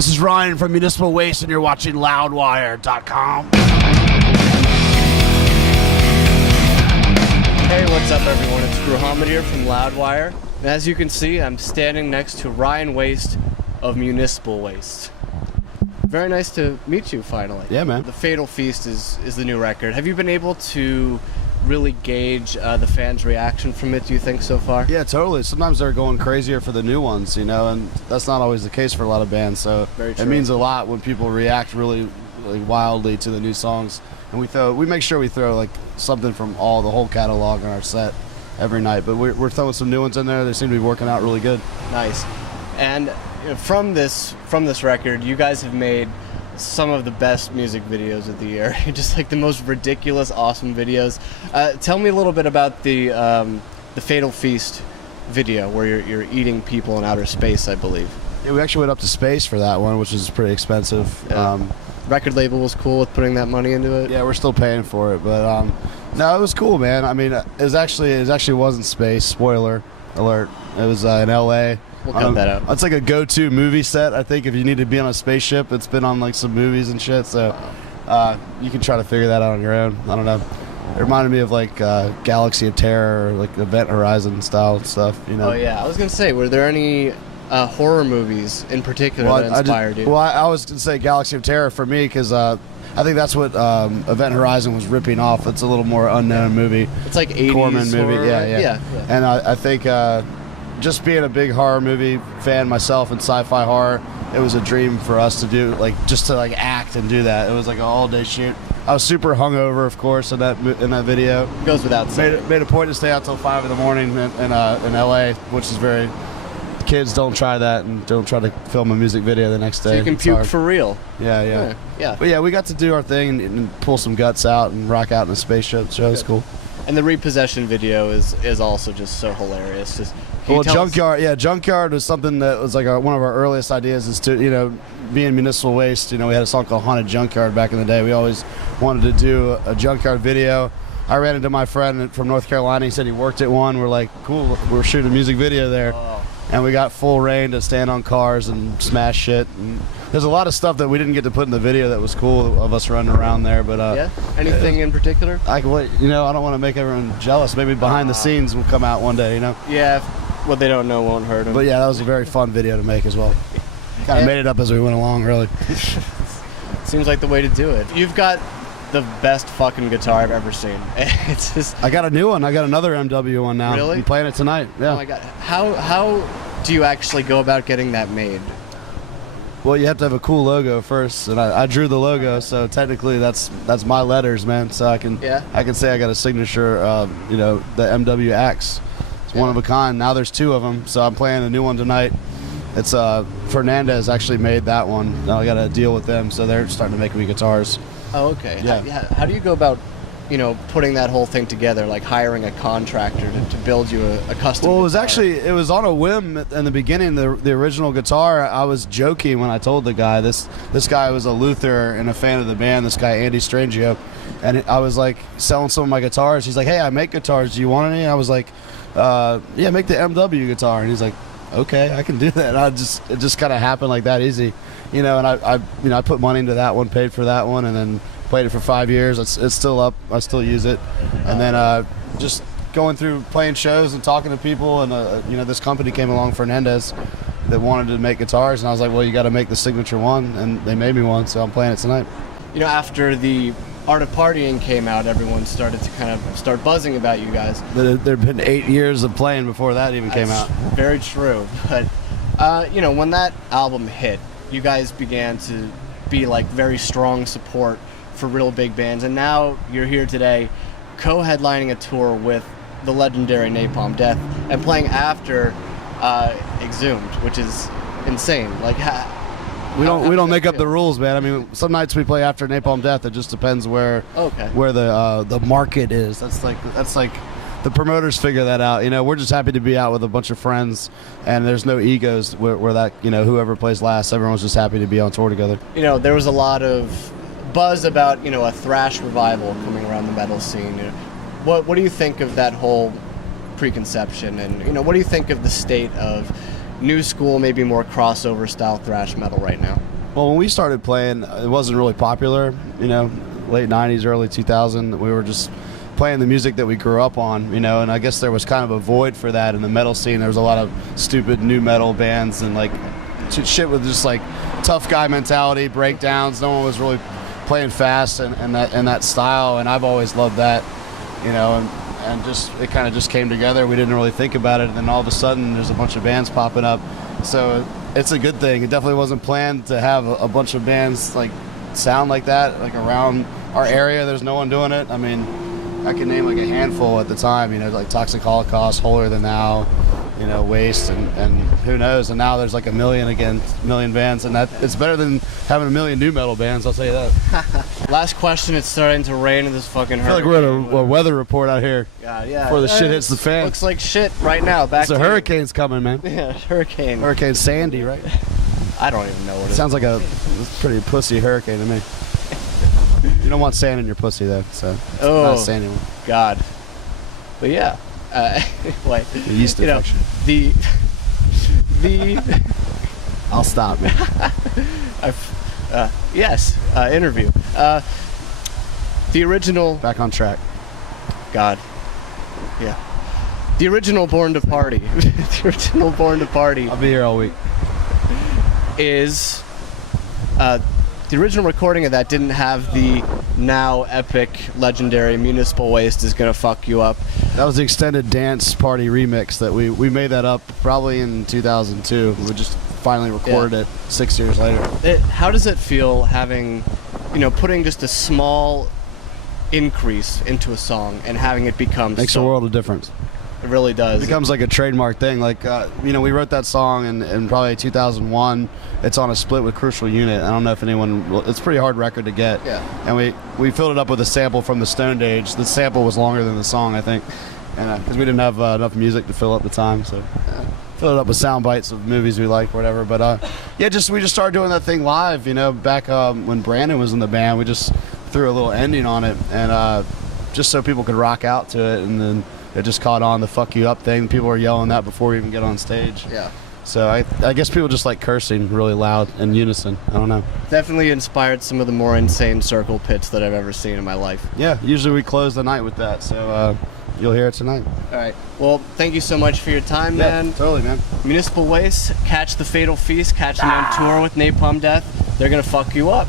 This is Ryan from Municipal Waste, and you're watching Loudwire.com. Hey, what's up, everyone? It's Gruhamed here from Loudwire. And as you can see, I'm standing next to Ryan Waste of Municipal Waste. Very nice to meet you, finally. Yeah, man. The Fatal Feast is the new record. Have you been able to really gauge the fans' reaction from it, do you think, so far? Yeah, totally. Sometimes they're going crazier for the new ones, you know, and that's not always the case for a lot of bands. So it means a lot when people react really wildly to the new songs. And we make sure we throw like something from the whole catalog on our set every night. But we're throwing some new ones in there. They seem to be working out really good. Nice. And from this record, you guys have made some of the best music videos of the year. Just like the most ridiculous, awesome videos. Tell me a little bit about the Fatal Feast video where you're eating people in outer space, I believe. Yeah, we actually went up to space for that one, which is pretty expensive. Yeah. Record label was cool with putting that money into it. Yeah, we're still paying for it, but no, it was cool, man. I mean, it actually wasn't space. Spoiler alert. It was in LA. We'll cut that out. It's like a go-to movie set, I think, if you need to be on a spaceship. It's been on like some movies and shit, so you can try to figure that out on your own. I don't know. It reminded me of like Galaxy of Terror or like Event Horizon style stuff, you know. Oh yeah, I was gonna say, were there any horror movies in particular that inspired you? Well, I was gonna say Galaxy of Terror for me because I think that's what Event Horizon was ripping off. It's a little more unknown movie. It's like 80s Corman movie, horror. Yeah. And I think just being a big horror movie fan myself and sci-fi horror, it was a dream for us to do, like just to like act and do that. It was like an all-day shoot. I was super hungover, of course, in that video. Goes without saying. Made a point to stay out till 5 in the morning in LA, which is very. Kids, don't try that, and don't try to film a music video the next day. So you can puke for real. Yeah. Yeah. But yeah, we got to do our thing and pull some guts out and rock out in a spaceship, so it was cool. And the repossession video is also just so hilarious. Just Junkyard. Yeah, Junkyard was something that was like one of our earliest ideas. Is to being Municipal Waste. We had a song called Haunted Junkyard back in the day. We always wanted to do a Junkyard video. I ran into my friend from North Carolina. He said he worked at one. We're like, cool. We're shooting a music video there. Oh. And we got full reign to stand on cars and smash shit. And there's a lot of stuff that we didn't get to put in the video that was cool of us running around there. But yeah, anything in particular? I don't want to make everyone jealous. Maybe behind the scenes will come out one day. Yeah, what they don't know won't hurt them. But yeah, that was a very fun video to make as well. Kind of made it up as we went along, really. Seems like the way to do it. You've got the best fucking guitar I've ever seen. It's just. I got a new one. I got another MW one now. Really? I'm playing it tonight. Yeah. Oh my god. How do you actually go about getting that made? Well, you have to have a cool logo first, and I drew the logo, so technically that's my letters, man. So I can say I got a signature. The MW Axe. It's one of a kind. Now there's 2 of them, so I'm playing a new one tonight. It's Fernandez actually made that one. Now I got to deal with them, so they're starting to make me guitars. Oh, okay. Yeah. How do you go about, putting that whole thing together, like hiring a contractor to build you a custom Well, guitar? it was on a whim in the beginning. The original guitar, I was joking when I told the guy. This guy was a Luther and a fan of the band, this guy Andy Strangio. And I was like selling some of my guitars. He's like, hey, I make guitars. Do you want any? I was like, yeah, make the MW guitar. And he's like, okay, I can do that. It just kind of happened like that easy. And I put money into that one, paid for that one, and then played it for 5 years. It's still up. I still use it. And then just going through playing shows and talking to people, and this company came along, Fernandez, that wanted to make guitars, and I was like, well, you got to make the signature one, and they made me one, so I'm playing it tonight. After the Art of Partying came out, everyone started to kind of start buzzing about you guys. There'd been 8 years of playing before that even came out. Very true. But when that album hit, you guys began to be like very strong support for real big bands, and now you're here today co-headlining a tour with the legendary Napalm Death and playing after Exhumed, which is insane. Like we don't make up the rules, man. I mean, some nights we play after Napalm Death. It just depends where the market is. That's like the promoters figure that out. We're just happy to be out with a bunch of friends, and there's no egos where that, whoever plays last, everyone's just happy to be on tour together. There was a lot of buzz about, a thrash revival coming around the metal scene. What do you think of that whole preconception, and what do you think of the state of new school, maybe more crossover style thrash metal right now? Well, when we started playing, it wasn't really popular. You know, late '90s, early 2000. We were just playing the music that we grew up on. You know, and I guess there was kind of a void for that in the metal scene. There was a lot of stupid new metal bands and like shit with just like tough guy mentality, breakdowns. No one was really playing fast and that style. And I've always loved that. You know, and just it kind of just came together. We didn't really think about it, and then all of a sudden there's a bunch of bands popping up. So it's a good thing. It definitely wasn't planned to have a bunch of bands like sound like that, like around our area. There's no one doing it. I mean, I can name like a handful at the time, you know, like Toxic Holocaust, Holier Than Thou, you know, Waste, and who knows. And now there's like a million bands, and that it's better than having a million new metal bands, I'll tell you that. Last question. It's starting to rain in this fucking hurricane. I feel like we're at a weather report out here. Yeah. Before the shit hits the fan. Looks like shit right now. It's a hurricane's coming, man. Yeah, hurricane. Hurricane Sandy, right? I don't even know what it is. Sounds like a pretty pussy hurricane to me. You don't want sand in your pussy, though, so it's not a sandy one. God. But yeah. Anyway, The yeast infection. The I'll stop, man. yes, interview. The original. Back on track. God. Yeah. The original Born to Party. The original Born to Party I'll be here all week. is. The original recording of that didn't have the now epic, legendary Municipal Waste is Gonna Fuck You Up. That was the extended dance party remix that we made that up probably in 2002. We just finally recorded it 6 years later. How does it feel having, putting just a small increase into a song and having it become Makes a world of difference. It really does. It becomes like a trademark thing. Like, we wrote that song in probably 2001. It's on a split with Crucial Unit. I don't know if anyone... It's a pretty hard record to get. Yeah. And we filled it up with a sample from the Stoned Age. The sample was longer than the song, I think. And because we didn't have enough music to fill up the time, so... Filled it up with sound bites of movies we like, whatever. But, we just started doing that thing live, back when Brandon was in the band. We just threw a little ending on it, and just so people could rock out to it, and then... It just caught on the "fuck you up" thing. People were yelling that before we even get on stage. Yeah. So I guess people just like cursing really loud in unison. I don't know. Definitely inspired some of the more insane circle pits that I've ever seen in my life. Yeah. Usually we close the night with that. So you'll hear it tonight. All right. Well, thank you so much for your time, man. Totally, man. Municipal Waste, catch the Fatal Feast, catch them on tour with Napalm Death. They're gonna fuck you up.